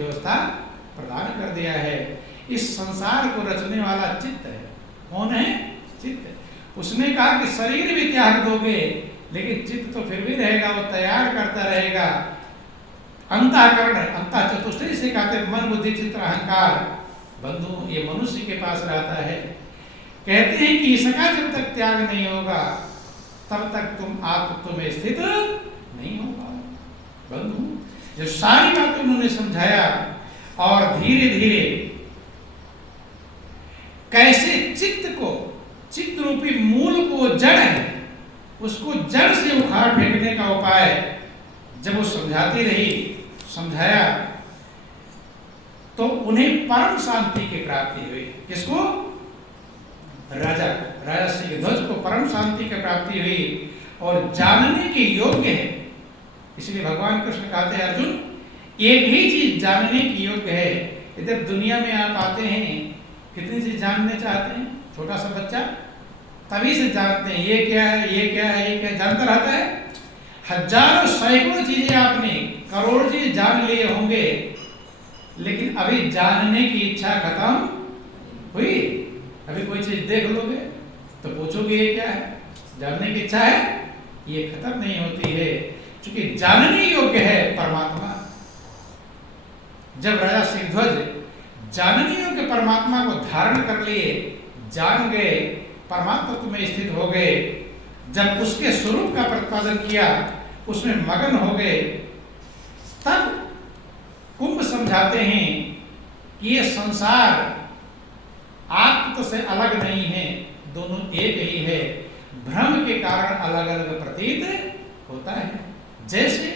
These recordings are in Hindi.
व्यवस्था प्रदान कर दिया है। इस संसार को रचने वाला चित्त है। कौन है? चित्त। उसने कहा कि शरीर भी त्याग दोगे लेकिन चित्त तो फिर भी रहेगा, वो तैयार करता रहेगा। अंतःकरण, अंतः चतुष्टय से कहते मन बुद्धि चित्त अहंकार। बंधु ये मनुष्य के पास रहता है। कहते हैं कि इसका जब तक त्याग नहीं होगा तब तक तुम आत्मत्व में स्थित नहीं होगा। बंधु जो सारी बातें उन्होंने समझाया और धीरे धीरे कैसे चित्त को, चित्त रूपी मूल को जड़ है उसको जड़ से उखाड़ फेंकने का उपाय जब वो समझाती रही, समझाया तो उन्हें परम शांति की प्राप्ति हुई। किसको? राजा सिंहध्वज को परम शांति की प्राप्ति हुई और जानने के योग्य है। इसलिए भगवान कृष्ण कहते हैं अर्जुन एक ही चीज जानने की योग्य है। इधर दुनिया में आप आते हैं कितनी चीज जानने चाहते हैं, छोटा सा बच्चा तभी से जानते हैं ये क्या है, ये क्या है, ये क्या जानता रहता है। हजारों सैकड़ों चीजें आपने, करोड़ चीज जान लिए होंगे लेकिन अभी जानने की इच्छा खत्म हुई। अभी कोई चीज देख लोगे तो पूछोगे ये क्या है, जानने की इच्छा है, ये खत्म नहीं होती है क्योंकि जानने योग्य है परमात्मा। जब राजा सिंहध्वज जानने योग्य परमात्मा को धारण कर लिए, जान गए, परमात्मा में स्थित हो गए, जब उसके स्वरूप का प्रतिपादन किया, उसमें मगन हो गए, तब कुंभ समझाते हैं कि ये संसार आत्म से अलग नहीं है, दोनों एक ही है। भ्रम के कारण अलग अलग प्रतीत होता है। जैसे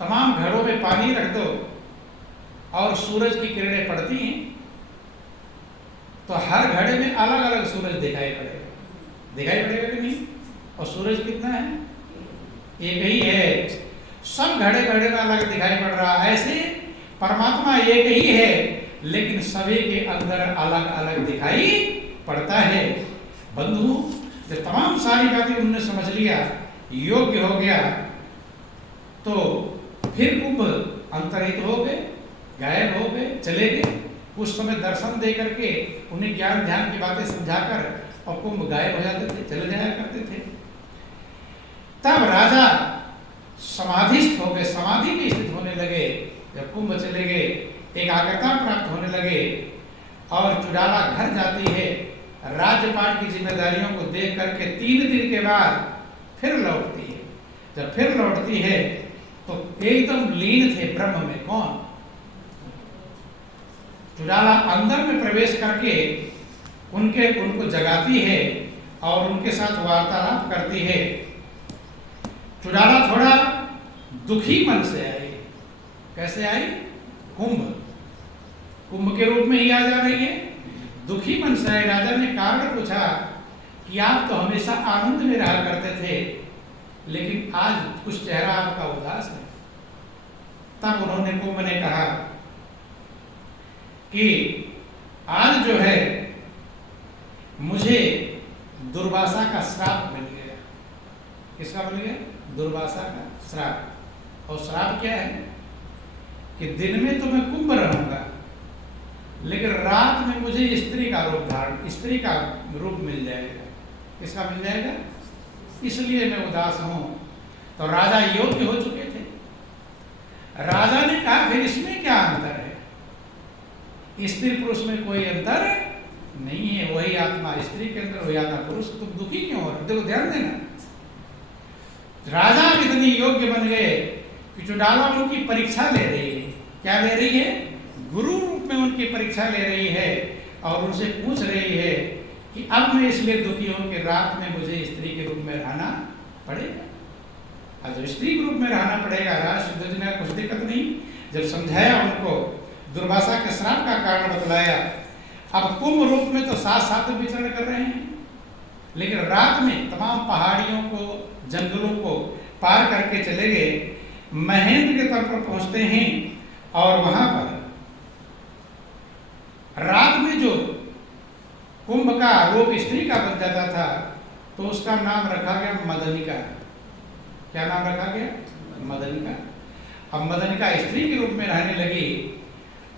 तमाम घड़ों में पानी रख दो और सूरज की किरणें पड़ती हैं तो हर घड़े में अलग अलग सूरज दिखाई पड़ेगा कि नहीं? और सूरज कितना है? एक ही है। सब घड़े घड़े में अलग दिखाई पड़ रहा है। ऐसे परमात्मा एक ही है लेकिन सभी के अंदर अलग अलग दिखाई पड़ता है। बंधु जब तमाम सारी बातें उन्होंने समझ लिया, योग्य हो गया, तो फिर कुंभ अंतरहित हो गए, गायब हो गए, चले गए। कुछ समय दर्शन दे करके उन्हें ज्ञान ध्यान की बातें समझाकर और कुंभ गायब हो जाते थे, चले जाया करते थे। तब राजा समाधिस्थ हो गए, समाधि में स्थित होने लगे। जब कुंभ चले गए, एकाग्रता प्राप्त होने लगे और चुड़ाला घर जाती है, राज्यपाट की जिम्मेदारियों को देख करके 3 दिन के बाद फिर लौटती है। जब फिर लौटती है तो एकदम लीन थे ब्रह्म में। कौन? चुड़ाला अंदर में प्रवेश करके उनको जगाती है और उनके साथ वार्तालाप करती है। चुड़ाला थोड़ा दुखी मन से आई। कैसे आई? कुंभ के रूप में ही आ जा रही है। दुखी मन से आई। राजा ने कारण पूछा कि आप तो हमेशा आनंद में रहा करते थे लेकिन आज कुछ चेहरा आपका उदास है। तब उन्होंने कुंभ ने कहा कि आज जो है मुझे दुर्वासा का श्राप मिल गया। किसका मिल गया? दुर्वासा का श्राप। और श्राप क्या है कि दिन में तो मैं कुंभ रहूंगा लेकिन रात में मुझे स्त्री का रूप मिल जाएगा। किसका मिल जाएगा? इसलिए मैं उदास हूं। तो राजा योग्य हो चुके थे। राजा ने कहा फिर इसमें क्या अंतर है? स्त्री पुरुष में कोई अंतर नहीं है, वही आत्मा स्त्री के अंदर, वही आत्मा पुरुष। तुम दुखी क्यों हो रहे? देखो ध्यान देना, राजा इतने योग्य बन गए कि चुड़ाला उनकी परीक्षा ले रही है। क्या ले रही है? गुरु रूप में उनकी परीक्षा ले रही है और उनसे पूछ रही है कि अब मैं इसलिए दुखी हूं कि रात में मुझे स्त्री के रूप में रहना पड़ेगा। अब जब स्त्री के रूप में रहना पड़ेगा, राज सिद्धों ने कुछ दिक्कत नहीं। जब समझाया उनको, दुर्वासा के श्राप का कारण बतलाया। अब कुंभ रूप में तो साथ साथ विचरण कर रहे हैं लेकिन रात में तमाम पहाड़ियों को, जंगलों को पार करके चले गए। महेंद्र के तट पर पहुंचते हैं और वहां पर रात में जो कुंभ का रूप स्त्री का बन जाता था तो उसका नाम रखा गया मदनिका। क्या नाम रखा गया? मदनिका। अब मदनिका स्त्री के रूप में रहने लगी।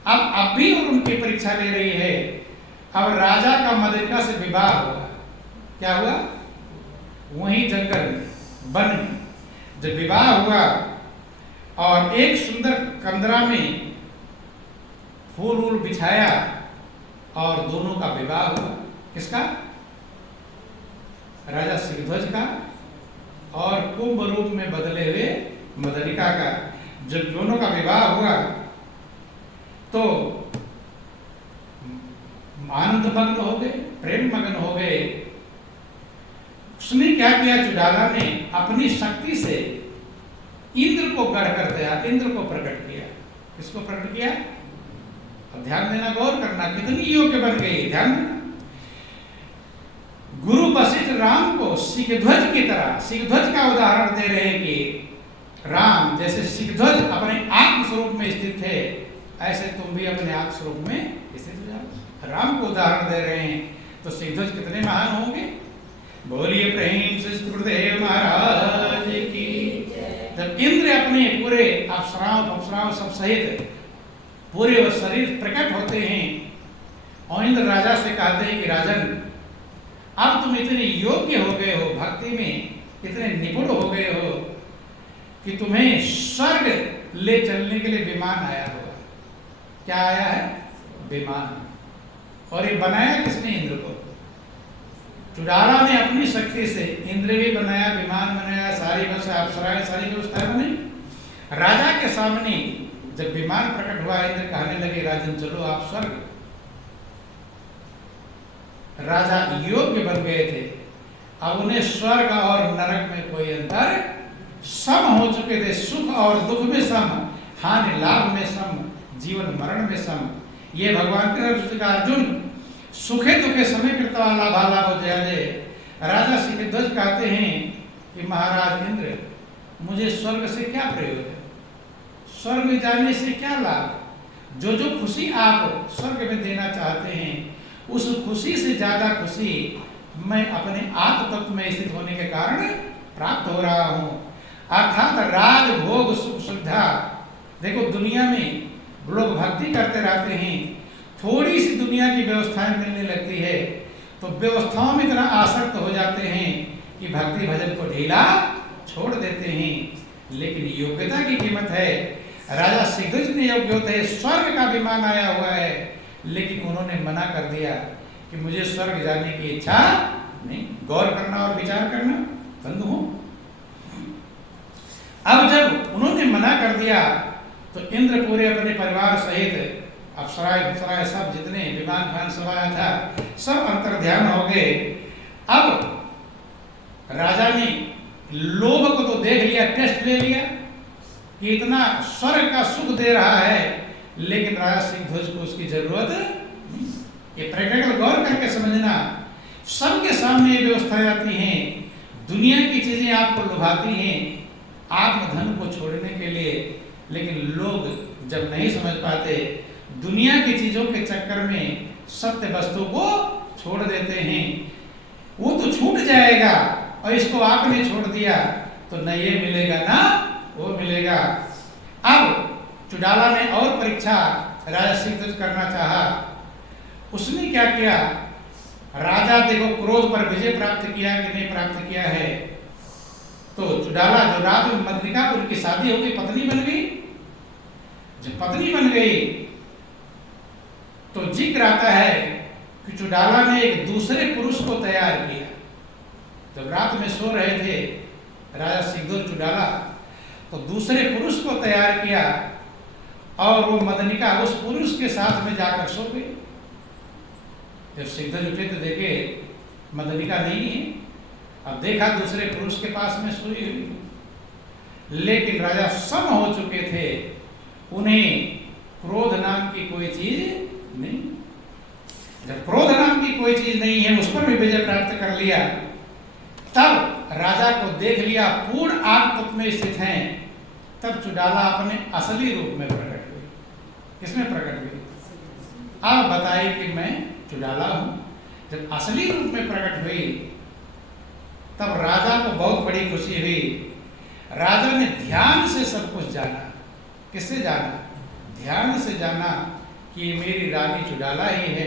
अब भी और उनकी परीक्षा ले रही है। अब राजा का मदनिका से विवाह हुआ। क्या हुआ? वहीं जंगल में, वन में जब विवाह हुआ और एक सुंदर कंदरा में फूल वूल बिछाया और दोनों का विवाह हुआ। किसका? राजा सिंहध्वज का और कुंभ रूप में बदले हुए मदनिका का। जब दोनों का विवाह हुआ तो आनंद मग्न हो गए, प्रेम मग्न हो गए। उसने क्या किया? चुड़ाला ने अपनी शक्ति से इंद्र को गढ़ कर दिया, इंद्र को प्रकट किया। किसको प्रकट किया? अब ध्यान देना, गौर करना, कितनी योग्य बन गई, ध्यान देना। गुरु वशिष्ठ राम को सिंहध्वज की तरह, सिंहध्वज का उदाहरण दे रहे हैं कि राम जैसे सिंहध्वज अपने आत्म स्वरूप में स्थित थे, ऐसे तुम भी अपने आत्म स्वरूप में स्थित हो जाओ। राम को उदाहरण दे रहे हैं, तो सिंहध्वज कितने महान होंगे। बोलिए प्रेम से गुरुदेव महाराज की। जब इंद्र अपने पूरे अप्सराओं सब सहित पूरे और शरीर प्रकट होते हैं और इंद्र राजा से कहते हैं कि राजन, अब तुम इतने योग्य हो गए हो, भक्ति में इतने निपुण हो गए हो कि तुम्हें स्वर्ग ले चलने के लिए विमान आया होगा। क्या आया है? विमान। और ये बनाया किसने? इंद्र को। चुड़ाला ने अपनी शक्ति से इंद्र भी बनाया, विमान बनाया, सारी अप्सराएं, सारी व्यवस्था बनी। राजा के सामने जब विमान प्रकट हुआ, इंद्र कहने लगे राजन चलो आप स्वर्ग। राजा योग्य बन गए थे, अब उन्हें स्वर्ग और नरक में कोई अंतर, सम हो चुके थे। सुख और दुख में सम, हानि लाभ में सम, जीवन मरण में सम। ये भगवान कृष्ण का अर्जुन सुखे दुखे समय कृतवा लाभा लाभ जय। राजा सिंहध्वज कहते हैं कि महाराज इंद्र, मुझे स्वर्ग से क्या प्रयोजन, स्वर्ग में जाने से क्या लाभ। जो जो खुशी आप स्वर्ग में देना चाहते हैं, उस खुशी से ज्यादा खुशी मैं अपने आत्म तत्व में स्थित होने के कारण प्राप्त हो रहा हूं। अर्थात राज भोग सुख सुविधा। देखो दुनिया में लोग भक्ति करते रहते हैं, थोड़ी सी दुनिया की व्यवस्थाएं मिलने लगती है तो व्यवस्थाओं में इतना आसक्त हो जाते हैं कि भक्ति भजन को ढीला छोड़ देते हैं। लेकिन योग्यता की कीमत है। राजा सिंहध्वज ने योग्य होते, स्वर्ग का विमान आया हुआ है, लेकिन उन्होंने मना कर दिया कि मुझे स्वर्ग जाने की इच्छा नहीं। गौर करना और विचार करना बंधु। अब जब उन्होंने मना कर दिया तो इंद्र पूरे अपने परिवार सहित अप्सराएं सब जितने विमान खान सब आया था, सब अंतर्ध्यान हो गए। अब राजा ने लोभ को तो देख लिया, टेस्ट ले लिया कि इतना स्वर्ग का सुख दे रहा है, लेकिन राजा सिंहध्वज को उसकी जरूरत नहीं। ये प्रैक्टिकल गौर करके समझना। सबके सामने ये व्यवस्थाएं आती हैं, दुनिया की चीजें आपको लुभाती हैं आत्मधन को छोड़ने के लिए, लेकिन लोग जब नहीं समझ पाते, दुनिया की चीजों के चक्कर में सत्य वस्तु को छोड़ देते हैं। वो तो छूट जाएगा और इसको आपने छोड़ दिया तो न ये मिलेगा ना वो मिलेगा। अब चुड़ाला ने और परीक्षा राजा सिंहध्वज करना चाहा। उसने क्या किया? राजा देखो क्रोध पर विजय प्राप्त किया कि नहीं प्राप्त किया है। तो चुड़ाला जो रात में मदनिका, उनकी शादी हो गई, पत्नी बन गई। जब पत्नी बन गई तो जिक्र आता है कि चुड़ाला ने एक दूसरे पुरुष को तैयार किया। जब रात में सो रहे थे राजा सिंहध्वज चुड़ाला, तो दूसरे पुरुष को तैयार किया और वो मदनिका उस पुरुष के साथ में जाकर सो गई। जब सिंहध्वज उठे तो देखे मदनिका नहीं है। अब देखा दूसरे पुरुष के पास में सोई हुई, लेकिन राजा सम हो चुके थे, उन्हें क्रोध नाम की कोई चीज नहीं। जब क्रोध नाम की कोई चीज नहीं है, उस पर भी विजय प्राप्त कर लिया, तब राजा को देख लिया पूर्ण आत्म तत्व में स्थित हैं, तब चुड़ाला अपने असली रूप में प्रकट हुई। किसमें प्रकट हुई? आप बताइए कि मैं चुड़ाला हूं। जब असली रूप में प्रकट हुई तब राजा को बहुत बड़ी खुशी हुई। राजा ने ध्यान से सब कुछ जाना। किससे जाना? ध्यान से जाना कि ये मेरी रानी चुड़ाला ही है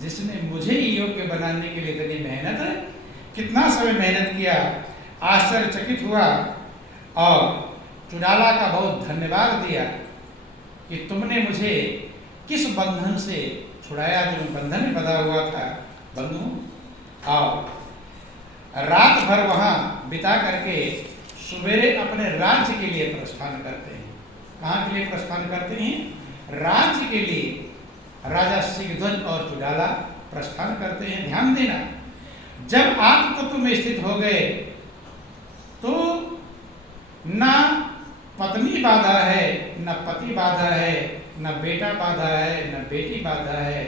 जिसने मुझे योग्य बनाने के लिए इतनी मेहनत, कितना समय मेहनत किया, आश्चर्यचकित हुआ और चुड़ाला का बहुत धन्यवाद दिया कि तुमने मुझे किस बंधन से छुड़ाया, जो बंधन में बंधा हुआ था बंधु। और रात भर वहां बिता करके सवेरे अपने राज्य के लिए प्रस्थान करते हैं। कहाँ के लिए प्रस्थान करते हैं? राज्य के लिए। राजा सिंहध्वज और चुड़ाला प्रस्थान करते हैं। ध्यान देना, जब आप तत्व में स्थित हो गए तो ना पत्नी बाधा है, न पति बाधा है, न बेटा बाधा है, न बेटी बाधा है।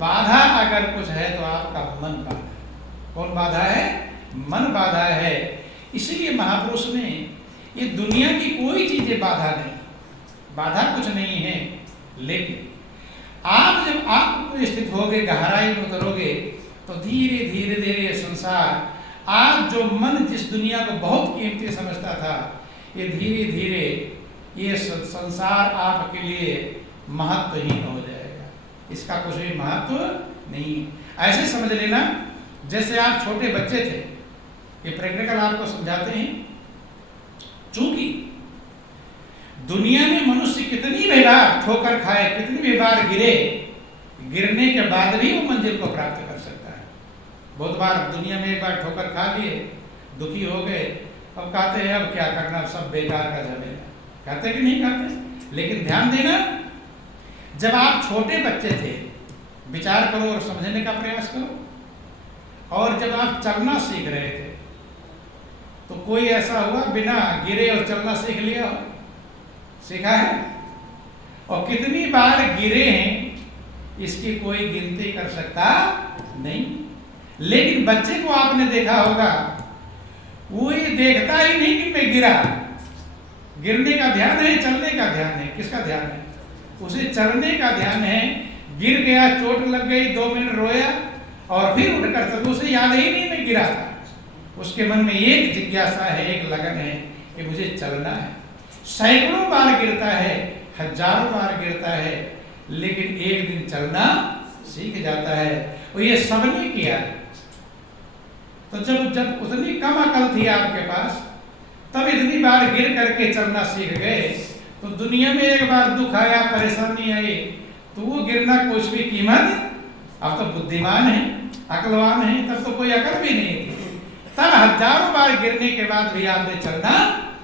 बाधा अगर कुछ है तो आपका मन बाधा है। कौन बाधा है? मन बाधा है। इसलिए महापुरुष ने ये दुनिया की कोई चीजें बाधा नहीं, बाधा कुछ नहीं है। लेकिन आप जब आप स्थित होगे, गहराई में उतरोगे तो धीरे धीरे धीरे संसार, आज जो मन जिस दुनिया को बहुत कीमती समझता था, ये धीरे धीरे ये संसार आपके लिए महत्वहीन हो जाएगा। इसका कुछ भी महत्व नहीं। ऐसे समझ लेना जैसे आप छोटे बच्चे थे। ये प्रैक्टिकल आपको समझाते हैं। चूंकि दुनिया में मनुष्य कितनी भी बार ठोकर खाए, कितनी भी बार गिरे, गिरने के बाद भी वो मंजिल को प्राप्त कर सकता है। बहुत बार दुनिया में एक बार ठोकर खा लिए, दुखी हो गए, अब कहते हैं अब क्या करना, सब बेकार का झमेला। कहते कि नहीं कहते? लेकिन ध्यान देना, जब आप छोटे बच्चे थे, विचार करो और समझने का प्रयास करो, और जब आप चलना सीख रहे थे तो कोई ऐसा हुआ बिना गिरे और चलना सीख लिया हो? सीखा है? और कितनी बार गिरे हैं इसकी कोई गिनती कर सकता नहीं। लेकिन बच्चे को आपने देखा होगा, वो ये देखता ही नहीं कि मैं गिरा। गिरने का ध्यान है, चलने का ध्यान है। किसका ध्यान है? उसे चलने का ध्यान है। गिर गया, चोट लग गई, 2 मिनट रोया और फिर उठकर चल, उसे याद ही नहीं मैं गिरा था। उसके मन में एक जिज्ञासा है, एक लगन है कि मुझे चलना है। सैकड़ों बार गिरता है, हजारों बार गिरता है, लेकिन एक दिन चलना सीख जाता है। और ये सबने किया है। तो जब उतनी कम अकल थी आपके पास, तब इतनी बार गिर करके चलना सीख गए, तो दुनिया में एक बार दुख आया, परेशानी आई, तो वो गिरना कुछ भी कीमत। अब तो बुद्धिमान है, अकलवान है, तब तो कोई अकल भी नहीं थी। तब हजारों बार गिरने के बाद भी आपने चलना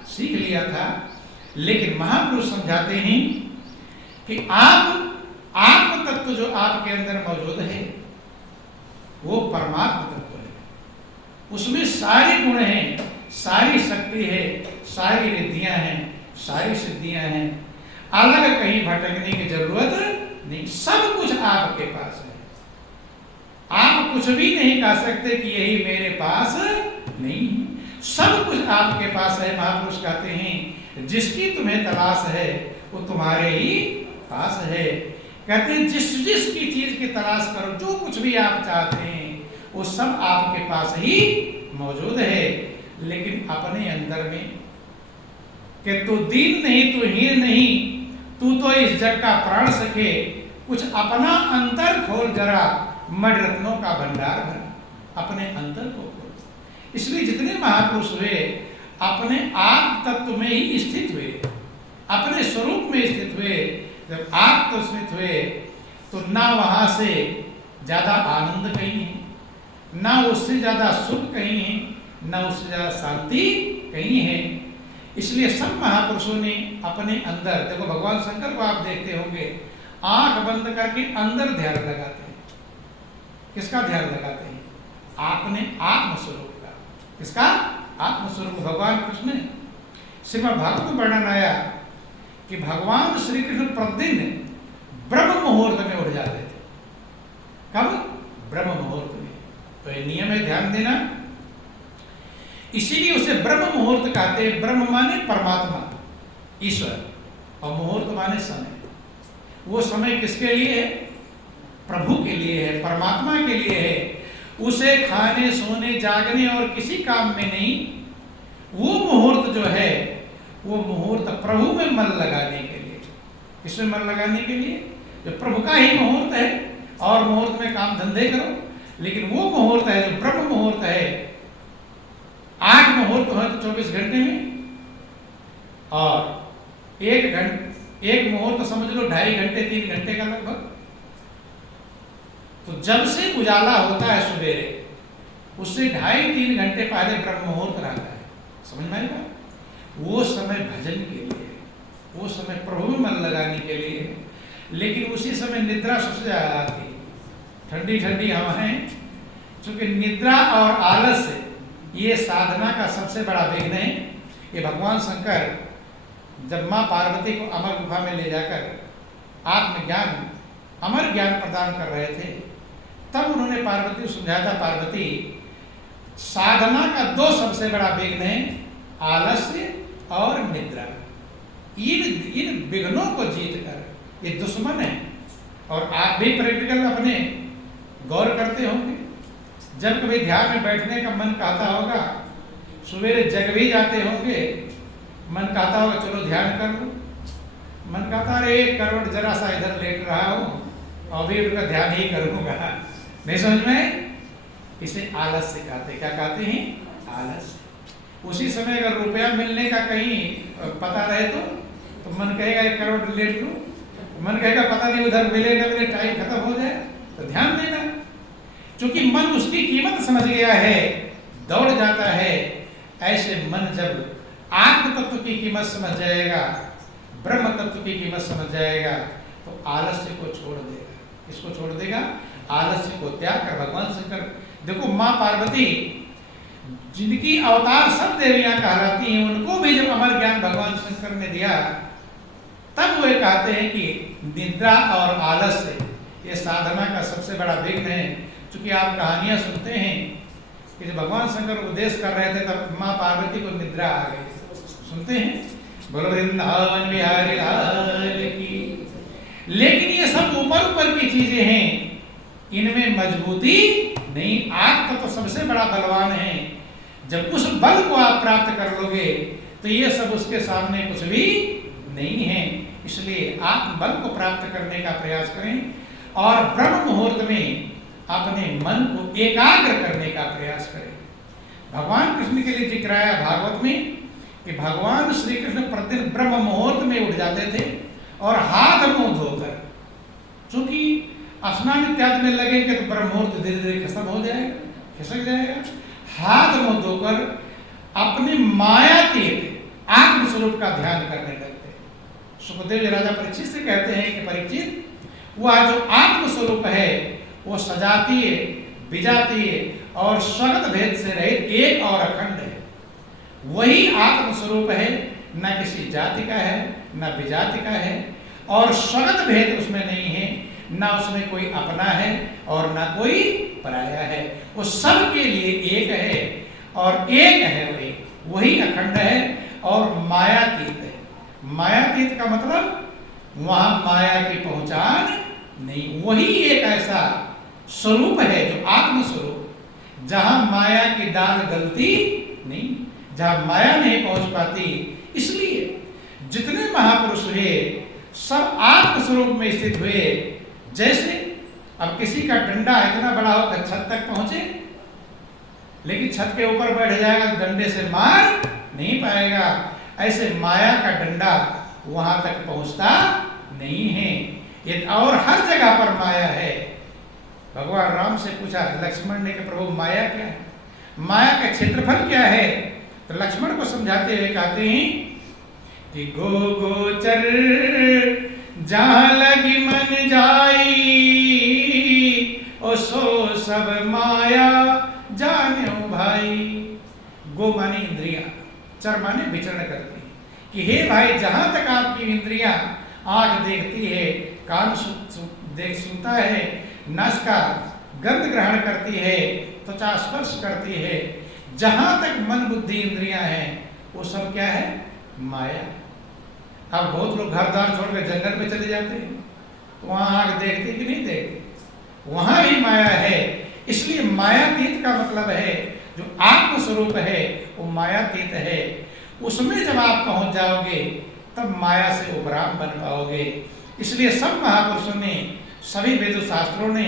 सीख लिया था। लेकिन महापुरुष समझाते हैं कि आत्म तत्व जो आपके अंदर मौजूद है वो परमात्मा तत्व है। उसमें सारे गुण हैं, सारी शक्ति है, सारी रिद्धियां हैं, सारी सिद्धियां हैं। अलग कहीं भटकने की जरूरत नहीं, सब कुछ आपके पास है। आप कुछ भी नहीं कह सकते कि यही मेरे पास नहीं, सब कुछ आपके पास है। महापुरुष कहते हैं जिसकी तुम्हें तलाश है वो तुम्हारे ही पास है। कहते हैं जिस की चीज की तलाश करो, जो कुछ भी आप चाहते हैं वो सब आपके पास ही मौजूद है। लेकिन अपने अंदर में कि तू दीन नहीं, तू हीन नहीं, तू तो इस जग का प्राण सखे, कुछ अपना अंतर खोल जरा, मड रत्नों का भंडार भरा। अपने अंतर को खोल। इसलिए जितने महापुरुष हुए अपने आप तत्व में ही स्थित हुए, अपने स्वरूप में स्थित हुए। जब आप तो स्थित हुए तो ना वहां से ज्यादा आनंद कहीं है, ना उससे ज्यादा सुख कहीं है, ना उससे ज्यादा शांति कहीं है। इसलिए सब महापुरुषों ने अपने अंदर, देखो भगवान शंकर को आप देखते होंगे, आंख बंद करके अंदर ध्यान लगाते हैं। किसका ध्यान लगाते हैं? आपने आत्मस्वरूप का। किसका? आत्मस्वरूप। भगवान कृष्ण ने श्रीमद् भागवत में वर्णन आया कि भगवान श्री कृष्ण प्रतिदिन ब्रह्म मुहूर्त में उठ जाते थे। कब? ब्रह्म मुहूर्त में। तो ये नियम है, ध्यान देना। इसीलिए उसे ब्रह्म मुहूर्त कहते हैं। ब्रह्म माने परमात्मा, ईश्वर, और मुहूर्त माने समय। वो समय किसके लिए है? प्रभु के लिए है, परमात्मा के लिए है। उसे खाने, सोने, जागने और किसी काम में नहीं। वो मुहूर्त जो है वो मुहूर्त प्रभु में मन लगाने के किसमें मन लगाने के लिए? जो प्रभु का ही मुहूर्त है, और मुहूर्त में काम धंधे करो, लेकिन वो मुहूर्त है जो ब्रह्म मुहूर्त है। 8 मुहूर्त हो तो 24 घंटे में, और एक मुहूर्त तो समझ लो 2.5 घंटे 3 घंटे का लगभग। तो जब से उजाला होता है सवेरे, उससे 2.5-3 घंटे पहले ब्रह्म मुहूर्त रहता है। समझ में आएगा? वो समय भजन के लिए, वो समय प्रभु में मन लगाने के लिए। लेकिन उसी समय निद्रा सबसे ज्यादा आती है। ठंडी ठंडी हवाएं, चूंकि निद्रा और आलस्य ये साधना का सबसे बड़ा विघ्न है। ये भगवान शंकर जब माँ पार्वती को अमर गुफा में ले जाकर आत्मज्ञान, अमर ज्ञान प्रदान कर रहे थे, तब उन्होंने पार्वती को समझाया था, पार्वती साधना का 2 सबसे बड़ा विघ्न है, आलस्य और निद्रा। इन विघ्नों को जीत कर, ये दुश्मन है। और आप भी प्रैक्टिकल अपने गौर करते होंगे, जब कभी ध्यान में बैठने का मन कहता होगा, सवेरे जग भी जाते होंगे, मन कहता होगा चलो ध्यान कर लो, मन कहता अरे 1 करोड़ जरा सा इधर लेट रहा हूँ, अभी उनका ध्यान ही करूँगा। नहीं समझ में? इसे आलस्य कहते। क्या कहते हैं? आलस्य। उसी समय अगर रुपया मिलने का कहीं पता रहे तो मन कहेगा 1 करोड़ लेट लूँ, मन कहेगा पता नहीं उधर मिले न मिले, टाइम खत्म हो जाए, तो ध्यान देना। क्योंकि मन उसकी कीमत समझ गया है, दौड़ जाता है। ऐसे मन जब आत्म तत्व की कीमत समझ जाएगा, ब्रह्म तत्व की कीमत समझ जाएगा, तो आलस्य को छोड़ देगा। इसको छोड़ देगा, आलस्य को त्याग कर। भगवान शंकर देखो, माँ पार्वती जिनकी अवतार सब देवियां कहलाती हैं, उनको भी जब अमर ज्ञान भगवान शंकर ने दिया, तब वो कहते हैं कि निद्रा और आलस्य ये साधना का सबसे बड़ा विघ्न है। क्योंकि आप कहानियां सुनते हैं कि जब भगवान शंकर उपदेश कर रहे थे तब माँ पार्वती को निद्रा आ गई। सुनते हैं, बोलो वृंदावन बिहारी लाल की। लेकिन ये सब ऊपर ऊपर की चीजें हैं, इनमें मजबूती नहीं। आत्मा तो सबसे बड़ा बलवान है। जब उस बल को आप प्राप्त कर लोगे तो ये सब उसके सामने कुछ भी नहीं है। इसलिए आत्म बल को प्राप्त करने का प्रयास करें और ब्रह्म मुहूर्त में अपने मन को एकाग्र करने का प्रयास करें। भगवान कृष्ण के लिए जिक्र आया भागवत में कि भगवान श्री कृष्ण प्रतिदिन ब्रह्म मुहूर्त में उठ जाते थे और हाथ मुंह धोकर, चूंकि स्नान इत्यादि में लगेंगे तो ब्रह्म मुहूर्त धीरे धीरे खत्म हो जाएगा, खिसक जाएगा। हाथ मुंह धोकर अपने मायातीत आत्म स्वरूप का ध्यान करने लगते। सुखदेव जी राजा परीक्षित से कहते हैं कि परीक्षित, वह जो आत्म स्वरूप है वो सजातीय, विजातीय और स्वगत भेद से रहित एक और अखंड है। वही आत्म स्वरूप है, न किसी जाति का है न विजाति का है, और स्वगत भेद उसमें नहीं है, न उसमें कोई अपना है और न कोई पराया है। वो सब के लिए एक है और एक है, वही अखंड है और मायातीत है। मायातीत का मतलब वहां माया की पहचान नहीं। वही एक ऐसा स्वरूप है जो आत्म स्वरूप, जहां माया की दाल गलती नहीं, जहां माया नहीं पहुंच पाती। इसलिए जितने महापुरुष हुए सब आत्म स्वरूप में स्थित हुए। जैसे अब किसी का डंडा इतना बड़ा होकर छत तक पहुंचे, लेकिन छत के ऊपर बैठ जाएगा तो डंडे से मार नहीं पाएगा। ऐसे माया का डंडा वहां तक पहुंचता नहीं है। ये और हर जगह पर माया है। भगवान राम से पूछा लक्ष्मण ने कि प्रभु माया क्या है, माया का क्षेत्रफल क्या है? तो लक्ष्मण को समझाते हुए कहते हैं कि गो गोचर जहाँ लगी मन जाई, ओ सो सब माया जाने भाई। गो माने इंद्रियां, चर माने विचरण करती है कि हे भाई, जहां तक आपकी इंद्रियां, आंख देखती है, कान सुनता है, नासिका गंध ग्रहण करती है, त्वचा स्पर्श करती है, जहां तक मन बुद्धि इंद्रियां हैं वो सब क्या है? माया। अब बहुत लोग घर द्वार छोड़कर जंगल में चले जाते हैं, तो वहां आंख देखते कि नहीं देखते, वहां भी माया है। इसलिए मायातीत का मतलब है जो आत्म स्वरूप है वो मायातीत है। उसमें जब आप पहुंच जाओगे तब माया से उपराम बन पाओगे। इसलिए सब महापुरुषों ने, सभी वेद शास्त्रों ने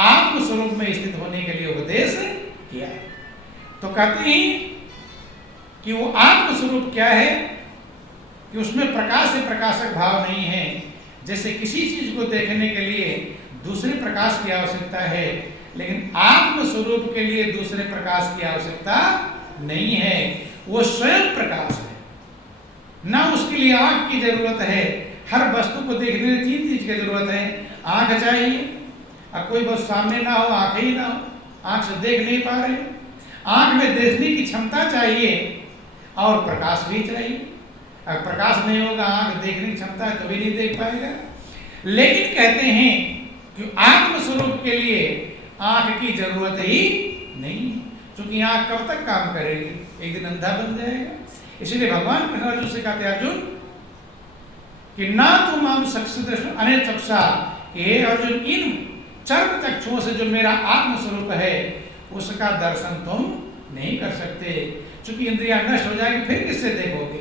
आत्म स्वरूप में स्थित होने के लिए उपदेश किया। तो कहते हैं कि वो आत्म स्वरूप क्या है कि उसमें प्रकाश से प्रकाशक भाव नहीं है। जैसे किसी चीज को देखने के लिए दूसरे प्रकाश की आवश्यकता है, लेकिन आत्म स्वरूप के लिए दूसरे प्रकाश की आवश्यकता नहीं है। वो स्वयं प्रकाश है, ना उसके लिए आंख की जरूरत है। हर वस्तु को देखने में 3 चीज की जरूरत है। आंख चाहिए, अब कोई बस सामने ना हो, आंख ही ना हो, आंख से देख नहीं पा रहे। आंख में देखने की क्षमता चाहिए और प्रकाश भी चाहिए। अगर प्रकाश नहीं होगा, आंख देखने की क्षमता है, कभी नहीं देख पाएगा। लेकिन कहते हैं कि आत्म स्वरूप के लिए आंख की जरूरत ही नहीं, क्योंकि आंख कब तक काम करेगी, एक दिन अंधा बन जाएगा। इसलिए भगवान कृष्ण अर्जुन से कहते अर्जुन कि ना तुम हम अने चक्षुषा, कि हे अर्जुन, इन चर्म चक्षुओं से जो मेरा आत्म स्वरूप है उसका दर्शन तुम नहीं कर सकते, क्योंकि इंद्रियां नष्ट हो जाएगी, फिर किससे देखोगे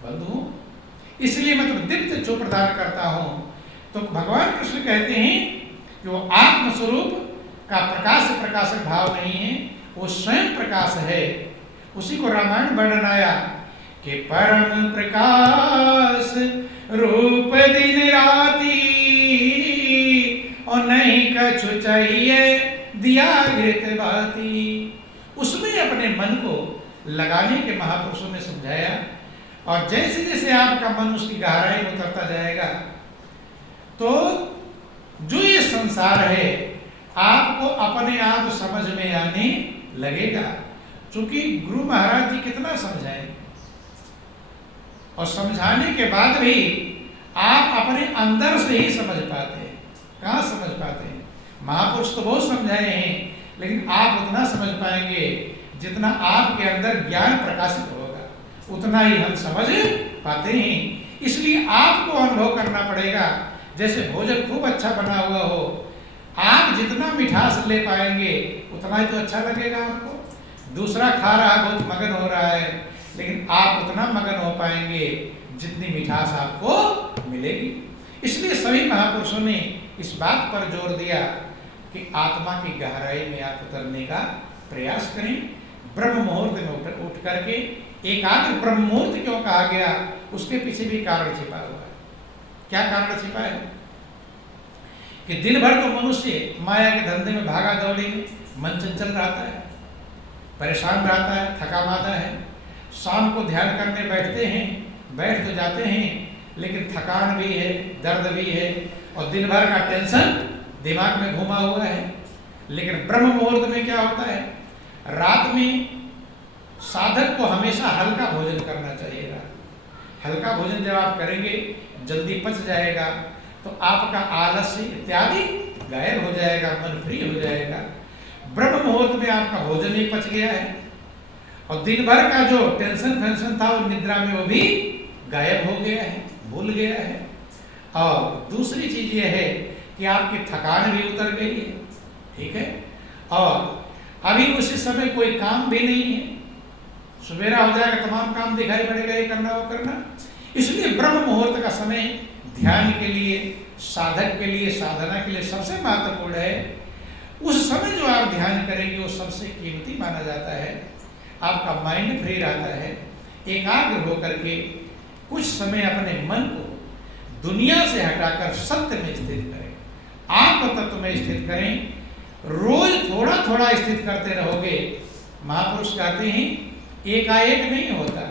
बंधु। इसलिए मैं तुम्हें दिव्य चक्षु प्रदान करता हूं। तो भगवान कृष्ण कहते हैं कि वो आत्म स्वरूप का प्रकाश से प्रकाशक भाव नहीं है, वो स्वयं प्रकाश है। उसी को रामायण वर्णन आया कि परम प्रकाश रूप दिन राती, और नहीं कछु चाहिए दिया घृत बाती। उसमें अपने मन को लगाने के महापुरुषों ने समझाया। और जैसे जैसे आपका मन उसकी गहराई में उतरता जाएगा, तो जो ये संसार है आपको अपने आप समझ में आने लगेगा। क्योंकि गुरु महाराज जी कितना समझाएं, और समझाने के बाद भी आप अपने अंदर से ही समझ पाते हैं। कहाँ समझ पाते हैं? महापुरुष तो बहुत समझाए हैं, लेकिन आप उतना समझ पाएंगे जितना आपके अंदर ज्ञान प्रकाशित होगा, उतना ही हम समझ पाते हैं। इसलिए आपको अनुभव करना पड़ेगा। जैसे भोजन खूब अच्छा बना हुआ हो, आप जितना मिठास ले पाएंगे उतना ही तो अच्छा लगेगा आपको। दूसरा खा रहा है, बहुत मगन हो रहा है, लेकिन आप उतना मगन हो पाएंगे जितनी मिठास आपको मिलेगी। इसलिए सभी महापुरुषों ने इस बात पर जोर दिया कि आत्मा की गहराई में आप उतरने का प्रयास करें। ब्रह्म मुहूर्त में उठ करके, एकाग्र ब्रह्म मुहूर्त क्यों कहा गया, उसके पीछे भी कारण छिपा हुआ है। क्या कारण छिपा है कि दिन भर तो मनुष्य माया के धंधे में भागा दौड़ी में मन चंचल रहता है, परेशान रहता है, थका मादा है। शाम को ध्यान करने बैठते हैं, बैठ तो जाते हैं, लेकिन थकान भी है, दर्द भी है, और दिन भर का टेंशन दिमाग में घुमा हुआ है। लेकिन ब्रह्म मुहूर्त में क्या होता है, रात में साधक को हमेशा हल्का भोजन करना चाहिए। हल्का भोजन जब आप करेंगे जल्दी पच जाएगा, तो आपका आलस्य इत्यादि गायब हो जाएगा, मन फ्री हो जाएगा। ब्रह्म मुहूर्त में आपका भोजन ही पच गया है, और दिन भर का जो टेंशन था वो निद्रा में वो भी गायब हो गया है, भूल गया है। और दूसरी चीज ये है कि आपकी थकान भी उतर गई है, ठीक है, और अभी उसी समय कोई काम भी नहीं है, सवेरा हो जाएगा, तमाम काम दिखाई पड़ेगा, ये करना वो करना। इसलिए ब्रह्म मुहूर्त का समय ध्यान के लिए, साधक के लिए, साधना के लिए सबसे महत्वपूर्ण है। उस समय जो आप ध्यान करेंगे वो सबसे कीमती माना जाता है। आपका माइंड फ्री रहता है। एकाग्र होकर के कुछ समय अपने मन को दुनिया से हटाकर सत्य में स्थित करें, आत्म तत्व में स्थित करें। रोज थोड़ा थोड़ा स्थित करते रहोगे। महापुरुष कहते हैं एकाएक नहीं होता।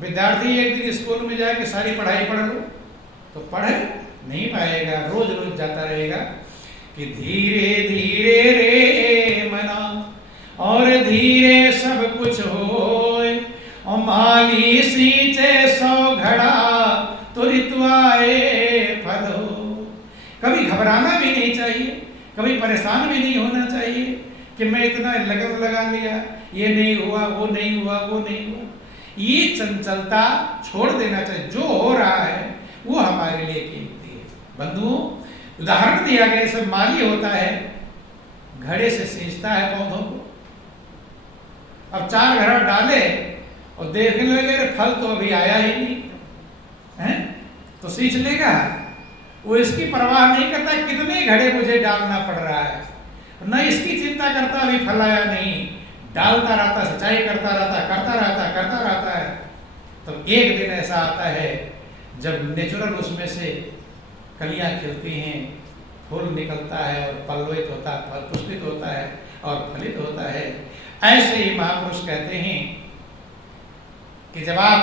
विद्यार्थी एक दिन स्कूल में जाके सारी पढ़ाई पढ़ लो तो पढ़ नहीं पाएगा, रोज रोज जाता रहेगा। कि धीरे धीरे रे मना और धीरे सब कुछ होए, और माली सींचे 100 घड़ा तो ऋतुआए फल हो। कभी घबराना भी नहीं चाहिए, कभी परेशान भी नहीं होना चाहिए कि मैं इतना लगन लगा लिया, ये नहीं हुआ, वो नहीं हुआ, वो नहीं हुआ। ये चंचलता छोड़ देना चाहिए। जो हो रहा है वो हमारे लिए कीमती है। बंधुओं, उदाहरण दिया गया, जैसे माली होता है, घड़े से सींचता है पौधों को, अब 4 घड़ा डाले और देखने लगे फल तो अभी आया ही नहीं, हैं, तो सींच लेगा। वो इसकी परवाह नहीं करता कितने घड़े मुझे डालना पड़ रहा है, न इसकी चिंता करता अभी फल आया नहीं, डालता रहता, सिंचाई करता रहता है। तो एक दिन ऐसा आता है जब नेचुरल उसमें से कलियां खिलती हैं, फूल निकलता है और पल्लवित होता है, पुष्पित होता है और फलित होता है। ऐसे ही महापुरुष कहते हैं कि जब आप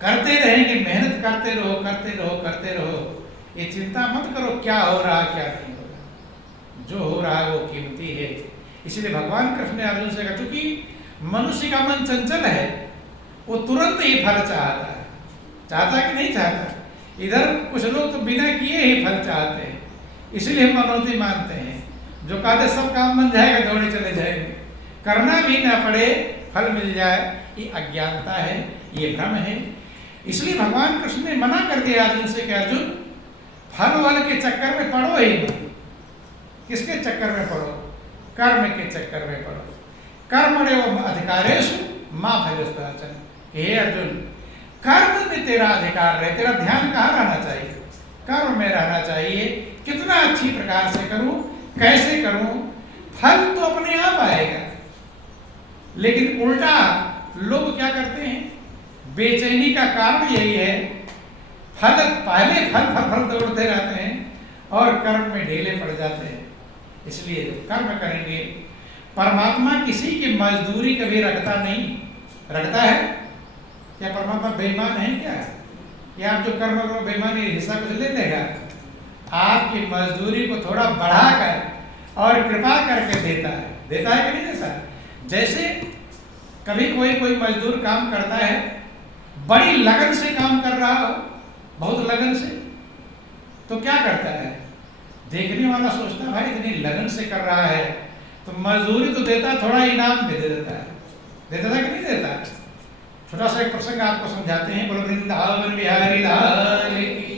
करते रहेंगे, मेहनत करते रहो, ये चिंता मत करो क्या हो रहा क्या नहीं हो रहा, जो हो रहा है वो कीमती है। इसलिए भगवान कृष्ण ने अर्जुन से कहा, क्योंकि मनुष्य का मन चंचल है, वो तुरंत ही फल चाहता कि नहीं चाहता। इधर कुछ लोग तो बिना किए ही फल चाहते हैं, इसलिए हम मनौती मानते हैं। जो कहते सब काम बन जाएगा, दौड़े चले जाएंगे, करना भी ना पड़े फल मिल जाए, ये अज्ञानता है, ये भ्रम है। इसलिए भगवान कृष्ण ने मना कर दिया अर्जुन से कि अर्जुन फल वाल के चक्कर में पड़ो ही मत। किसके चक्कर में पड़ो? कर्म के चक्कर में पड़ो। कर्मण्यो अधिकारेषु मा फलेषु। हे अर्जुन, कर्म में तेरा अधिकार रहे, तेरा ध्यान कहाँ रहना चाहिए? कर्म में रहना चाहिए। कितना अच्छी प्रकार से करूं, कैसे करूं, फल तो अपने आप आएगा। लेकिन उल्टा लोग क्या करते हैं, बेचैनी का कारण यही है, पहले फल दौड़ते रहते हैं और कर्म में ढीले पड़ जाते हैं। इसलिए कर्म करेंगे। परमात्मा किसी की मजदूरी कभी रखता नहीं, रखता है क्या? परमात्मा बेईमान है क्या? या आप जो कर्म करो बेईमानी हिस्सा कुछ ले लेगा? आपकी मजदूरी को थोड़ा बढ़ाकर और कृपा करके देता है कि नहीं देता? जैसे कभी कोई मजदूर काम करता है, बड़ी लगन से काम कर रहा हो, बहुत लगन से, तो क्या करता है? देखने वाला सोचता है भाई इतनी लगन से कर रहा है तो मजदूरी तो देता, थोड़ा इनाम भी दे देता है। देता था कि नहीं देता? छोटा सा एक प्रसंग आपको समझाते हैं। बोलो वृंदावन बिहारी लाल की